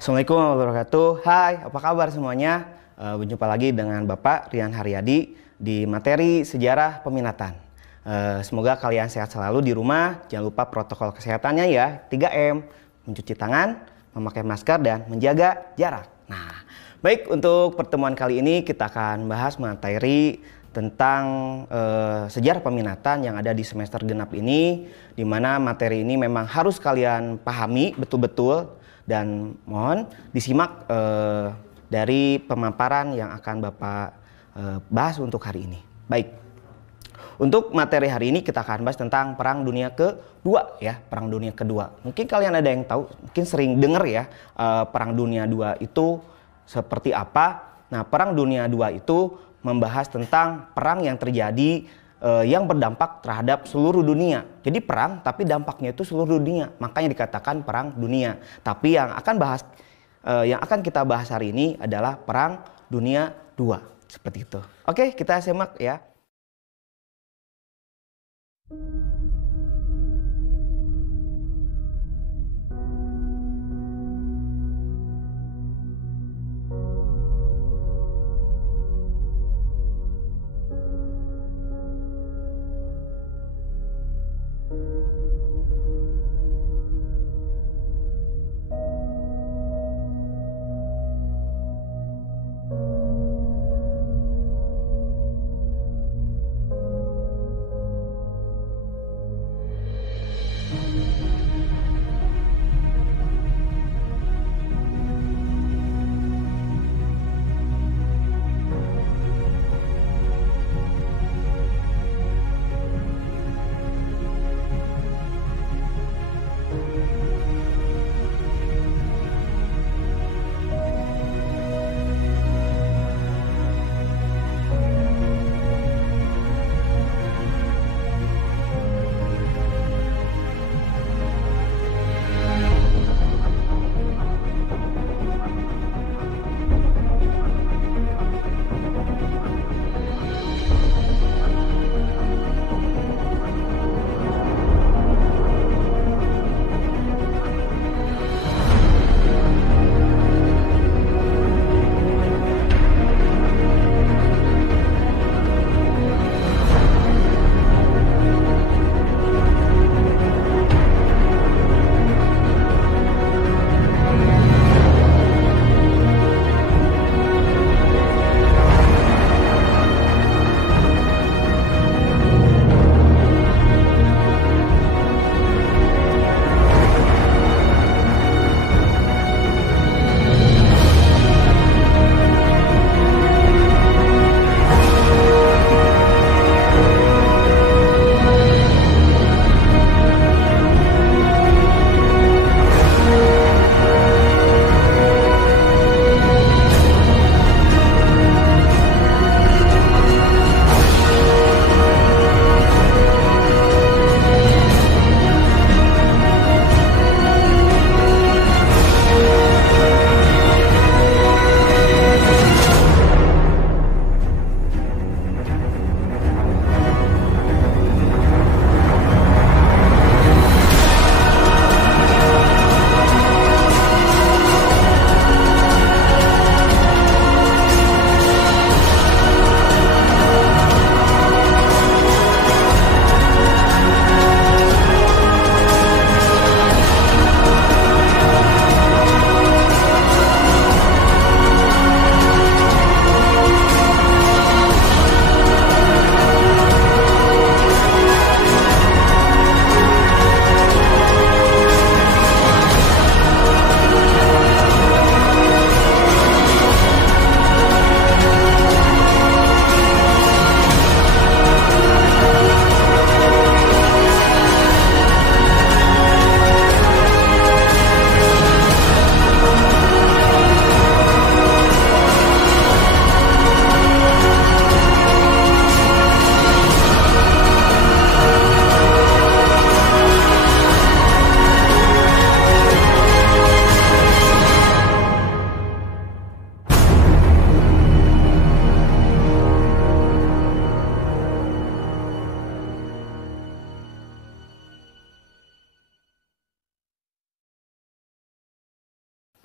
Assalamualaikum warahmatullahi wabarakatuh. Hai, apa kabar semuanya? Berjumpa lagi dengan Bapak Rian Haryadi di materi sejarah peminatan. Semoga kalian sehat selalu di rumah. Jangan lupa protokol kesehatannya ya, 3M, mencuci tangan, memakai masker, dan menjaga jarak. Nah, baik, untuk pertemuan kali ini kita akan bahas materi tentang sejarah peminatan yang ada di semester genap ini, di mana materi ini memang harus kalian pahami betul-betul. Dan mohon disimak dari pemaparan yang akan Bapak bahas untuk hari ini. Baik, untuk materi hari ini kita akan bahas tentang Perang Dunia Kedua ya, Perang Dunia Kedua. Mungkin kalian ada yang tahu, mungkin sering dengar ya, Perang Dunia II itu seperti apa. Nah, Perang Dunia II itu membahas tentang perang yang terjadi yang berdampak terhadap seluruh dunia. Jadi perang tapi dampaknya itu seluruh dunia. Makanya dikatakan perang dunia. Tapi yang akan kita bahas hari ini adalah Perang Dunia II. Seperti itu. Oke, kita simak ya.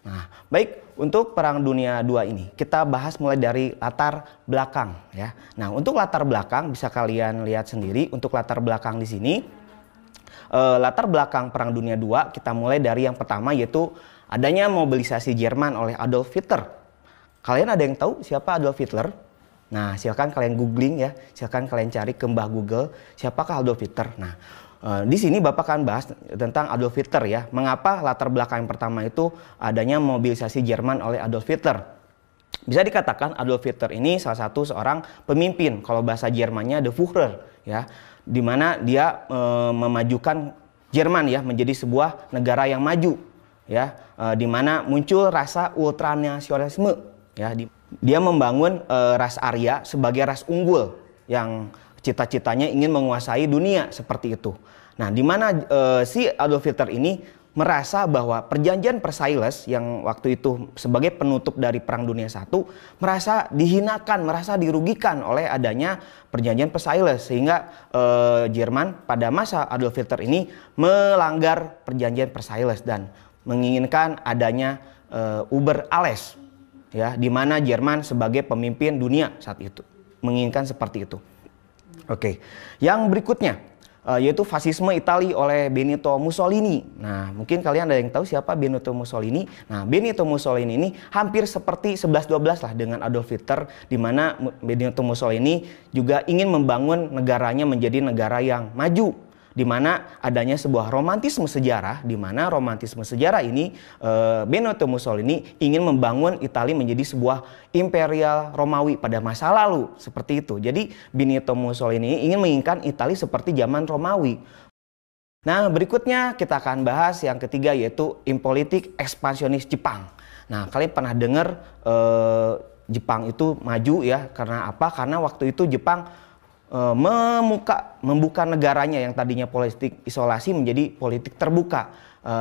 Nah, baik, untuk Perang Dunia II ini kita bahas mulai dari latar belakang ya. Nah, untuk latar belakang bisa kalian lihat sendiri. Untuk latar belakang di sini, latar belakang Perang Dunia II kita mulai dari yang pertama, yaitu adanya mobilisasi Jerman oleh Adolf Hitler. Kalian ada yang tahu siapa Adolf Hitler? Nah, silakan kalian googling ya, silakan kalian cari ke Mbah Google siapakah Adolf Hitler. Nah, di sini Bapak akan bahas tentang Adolf Hitler ya. Mengapa latar belakang yang pertama itu adanya mobilisasi Jerman oleh Adolf Hitler. Bisa dikatakan Adolf Hitler ini salah satu seorang pemimpin, kalau bahasa Jermannya the Führer ya, di mana dia memajukan Jerman ya menjadi sebuah negara yang maju ya, di mana muncul rasa ultranasionalisme ya. Dia membangun ras Arya sebagai ras unggul yang cita-citanya ingin menguasai dunia seperti itu. Nah, di mana si Adolf Hitler ini merasa bahwa perjanjian Versailles yang waktu itu sebagai penutup dari Perang Dunia I merasa dihinakan, merasa dirugikan oleh adanya perjanjian Versailles, sehingga Jerman pada masa Adolf Hitler ini melanggar perjanjian Versailles dan menginginkan adanya Über alles ya, di mana Jerman sebagai pemimpin dunia saat itu menginginkan seperti itu. Oke, yang berikutnya yaitu fasisme Italia oleh Benito Mussolini. Nah, mungkin kalian ada yang tahu siapa Benito Mussolini. Nah, Benito Mussolini ini hampir seperti 11-12 lah dengan Adolf Hitler, di mana Benito Mussolini juga ingin membangun negaranya menjadi negara yang maju, di mana adanya sebuah romantisme sejarah, di mana romantisme sejarah ini Benito Mussolini ingin membangun Italia menjadi sebuah imperial Romawi pada masa lalu seperti itu. Jadi Benito Mussolini ingin menginginkan Italia seperti zaman Romawi. Nah, berikutnya kita akan bahas yang ketiga, yaitu impolitik ekspansionis Jepang. Nah, kalian pernah dengar Jepang itu maju ya, karena apa? Karena waktu itu Jepang membuka negaranya yang tadinya politik isolasi menjadi politik terbuka.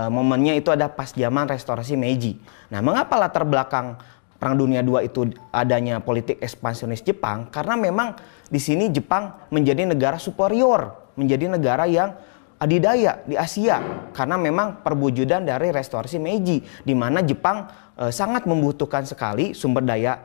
Momennya itu ada pas zaman restorasi Meiji. Nah, mengapa latar belakang Perang Dunia II itu adanya politik ekspansionis Jepang? Karena memang di sini Jepang menjadi negara superior, menjadi negara yang adidaya di Asia, karena memang perwujudan dari restorasi Meiji, di mana Jepang sangat membutuhkan sekali sumber daya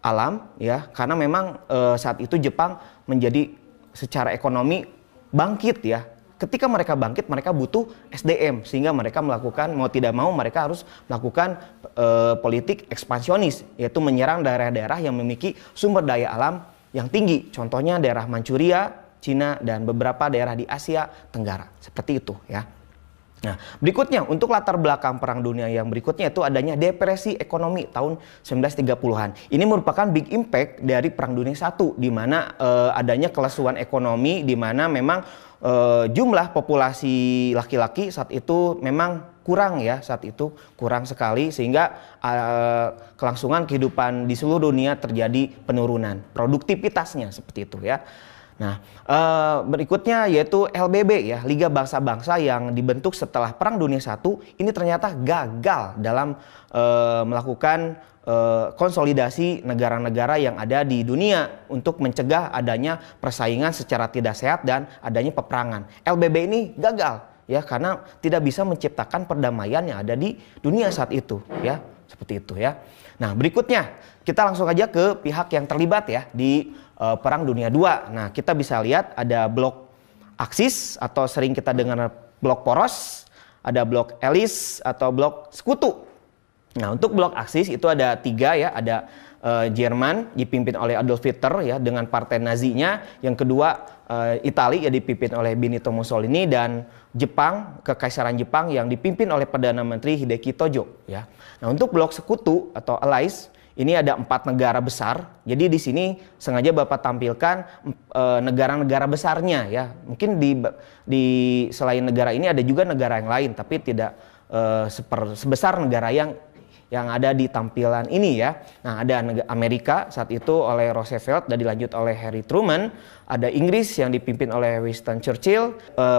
alam ya, karena memang saat itu Jepang menjadi secara ekonomi bangkit ya. Ketika mereka bangkit, mereka butuh SDM, sehingga mereka melakukan, mau tidak mau mereka harus melakukan politik ekspansionis, yaitu menyerang daerah-daerah yang memiliki sumber daya alam yang tinggi. Contohnya daerah Manchuria, Cina, dan beberapa daerah di Asia Tenggara. Seperti itu ya. Nah, berikutnya untuk latar belakang Perang Dunia yang berikutnya itu adanya depresi ekonomi tahun 1930-an. Ini merupakan big impact dari Perang Dunia I, di mana adanya kelesuan ekonomi, di mana memang jumlah populasi laki-laki saat itu memang kurang ya, saat itu kurang sekali, sehingga kelangsungan kehidupan di seluruh dunia terjadi penurunan produktivitasnya seperti itu ya. Nah, berikutnya yaitu LBB ya, Liga Bangsa-Bangsa yang dibentuk setelah Perang Dunia I ini ternyata gagal dalam melakukan konsolidasi negara-negara yang ada di dunia untuk mencegah adanya persaingan secara tidak sehat dan adanya peperangan. LBB ini gagal ya, karena tidak bisa menciptakan perdamaian yang ada di dunia saat itu ya, seperti itu ya. Nah, berikutnya kita langsung aja ke pihak yang terlibat ya di Perang Dunia II. Nah, kita bisa lihat ada blok Aksis atau sering kita dengar blok Poros, ada blok Elis atau blok Sekutu. Nah, untuk blok Aksis itu ada 3 ya, ada Jerman dipimpin oleh Adolf Hitler ya dengan partai Nazinya, yang kedua Italia ya dipimpin oleh Benito Mussolini, dan Jepang, Kekaisaran Jepang yang dipimpin oleh Perdana Menteri Hideki Tojo ya. Nah, untuk blok Sekutu atau Allies ini ada 4 negara besar. Jadi di sini sengaja Bapak tampilkan negara-negara besarnya ya. Mungkin di selain negara ini ada juga negara yang lain, tapi tidak sebesar negara yang ada di tampilan ini ya. Nah, ada Amerika saat itu oleh Roosevelt dan dilanjut oleh Harry Truman. Ada Inggris yang dipimpin oleh Winston Churchill,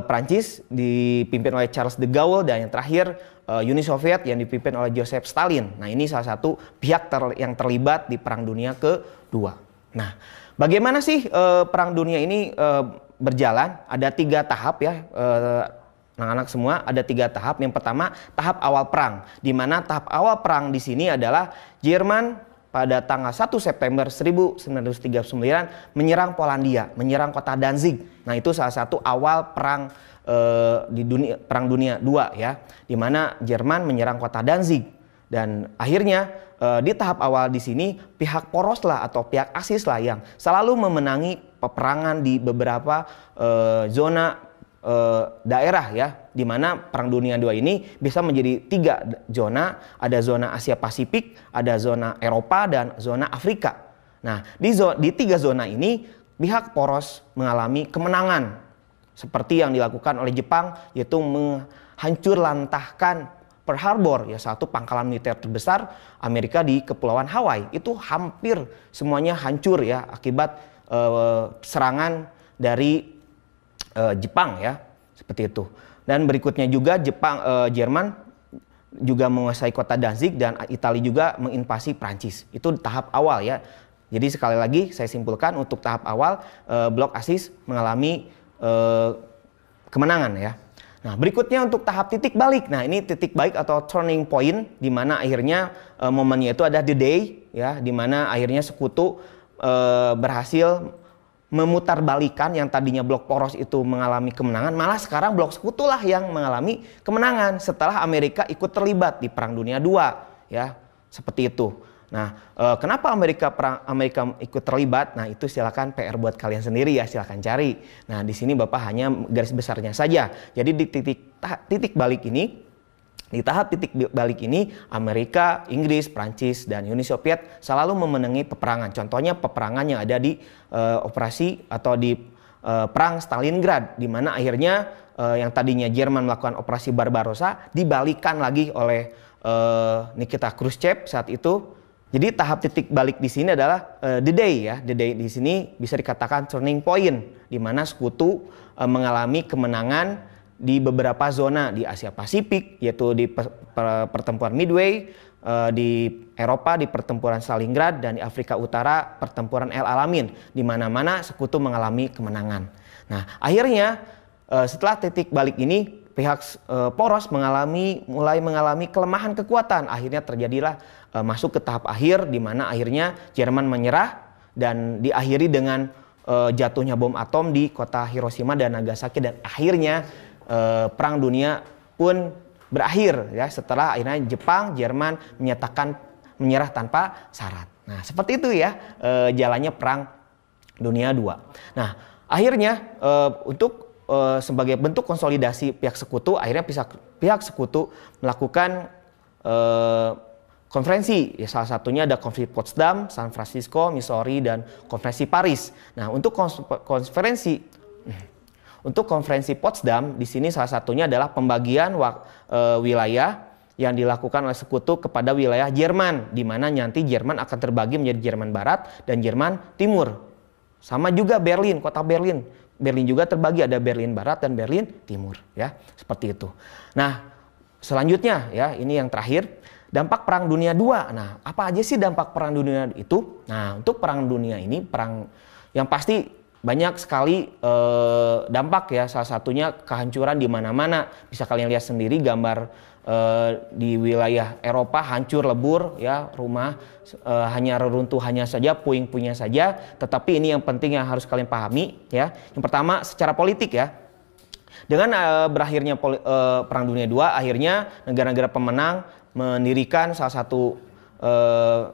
Prancis dipimpin oleh Charles de Gaulle, dan yang terakhir Uni Soviet yang dipimpin oleh Joseph Stalin. Nah, ini salah satu pihak yang terlibat di Perang Dunia Kedua. Nah, bagaimana sih Perang Dunia ini berjalan? Ada 3 tahap ya. anak-anak semua, ada 3 tahap. Yang pertama, tahap awal perang, di mana tahap awal perang di sini adalah Jerman pada tanggal 1 September 1939 menyerang Polandia, menyerang kota Danzig. Nah, itu salah satu awal perang di dunia, Perang Dunia II ya, di mana Jerman menyerang kota Danzig. Dan akhirnya di tahap awal di sini pihak poros lah atau pihak AKSIS lah yang selalu memenangi peperangan di beberapa zona daerah ya, di mana Perang Dunia II ini bisa menjadi 3 zona, ada zona Asia Pasifik, ada zona Eropa, dan zona Afrika. Nah, di 3 zona ini pihak poros mengalami kemenangan seperti yang dilakukan oleh Jepang, yaitu menghancur lantahkan Pearl Harbor, ya, satu pangkalan militer terbesar Amerika di Kepulauan Hawaii. Itu hampir semuanya hancur ya akibat serangan dari Jepang ya, seperti itu. Dan berikutnya juga Jerman juga menguasai kota Danzig, dan Italia juga menginvasi Prancis. Itu tahap awal ya. Jadi sekali lagi saya simpulkan, untuk tahap awal blok AKSIS mengalami kemenangan ya. Nah, berikutnya untuk tahap titik balik. Nah, ini titik balik atau turning point, di mana akhirnya momennya itu ada the day ya, di mana akhirnya sekutu berhasil memutarbalikan yang tadinya blok poros itu mengalami kemenangan, malah sekarang blok sekutu lah yang mengalami kemenangan setelah Amerika ikut terlibat di Perang Dunia II ya, seperti itu. Nah, kenapa Amerika ikut terlibat? Nah, itu silakan PR buat kalian sendiri ya, silakan cari. Nah, di sini Bapak hanya garis besarnya saja. Jadi di titik balik ini, di tahap titik balik ini, Amerika, Inggris, Prancis, dan Uni Soviet selalu memenangi peperangan. Contohnya peperangan yang ada di operasi atau di perang Stalingrad, di mana akhirnya yang tadinya Jerman melakukan operasi Barbarossa dibalikan lagi oleh Nikita Khrushchev saat itu. Jadi tahap titik balik di sini adalah the day ya. The day di sini bisa dikatakan turning point, di mana sekutu mengalami kemenangan di beberapa zona di Asia Pasifik, yaitu di pertempuran Midway, di Eropa di pertempuran Stalingrad, dan di Afrika Utara pertempuran El Alamein, di mana-mana sekutu mengalami kemenangan. Nah, akhirnya setelah titik balik ini pihak poros mulai mengalami kelemahan kekuatan. Akhirnya terjadilah masuk ke tahap akhir, di mana akhirnya Jerman menyerah dan diakhiri dengan jatuhnya bom atom di kota Hiroshima dan Nagasaki, dan akhirnya Perang Dunia pun berakhir ya, setelah akhirnya Jerman menyatakan menyerah tanpa syarat. Nah, seperti itu ya jalannya Perang Dunia II. Nah, akhirnya untuk sebagai bentuk konsolidasi pihak sekutu, akhirnya pihak sekutu melakukan konferensi. Ya, salah satunya ada konferensi Potsdam, San Francisco, Missouri, dan konferensi Paris. Nah, untuk konferensi Potsdam di sini salah satunya adalah pembagian wilayah yang dilakukan oleh sekutu kepada wilayah Jerman, di mana nanti Jerman akan terbagi menjadi Jerman Barat dan Jerman Timur. Sama juga Berlin, kota Berlin. Berlin juga terbagi, ada Berlin Barat dan Berlin Timur ya, seperti itu. Nah, selanjutnya ya, ini yang terakhir, dampak Perang Dunia II. Nah, apa aja sih dampak Perang Dunia itu? Nah, untuk Perang Dunia ini, perang yang pasti banyak sekali dampak ya. Salah satunya kehancuran di mana-mana. Bisa kalian lihat sendiri gambar di wilayah Eropa hancur lebur ya, rumah hanya reruntuhannya saja, puing-puingnya saja. Tetapi ini yang penting yang harus kalian pahami ya. Yang pertama secara politik ya. Dengan berakhirnya Perang Dunia II, akhirnya negara-negara pemenang mendirikan salah satu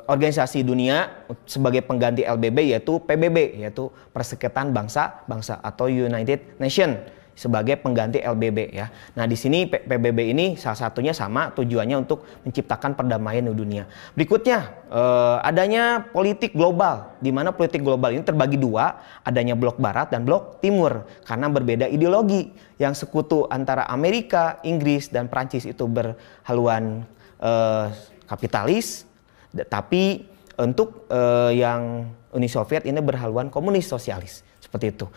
organisasi dunia sebagai pengganti LBB, yaitu PBB, yaitu Perserikatan Bangsa-Bangsa atau United Nations, sebagai pengganti LBB ya. Nah, di sini PBB ini salah satunya sama tujuannya untuk menciptakan perdamaian di dunia. Berikutnya adanya politik global, di mana politik global ini terbagi dua, adanya blok barat dan blok timur, karena berbeda ideologi. Yang sekutu antara Amerika, Inggris, dan Prancis itu berhaluan kapitalis, tapi untuk yang Uni Soviet ini berhaluan komunis sosialis, seperti itu.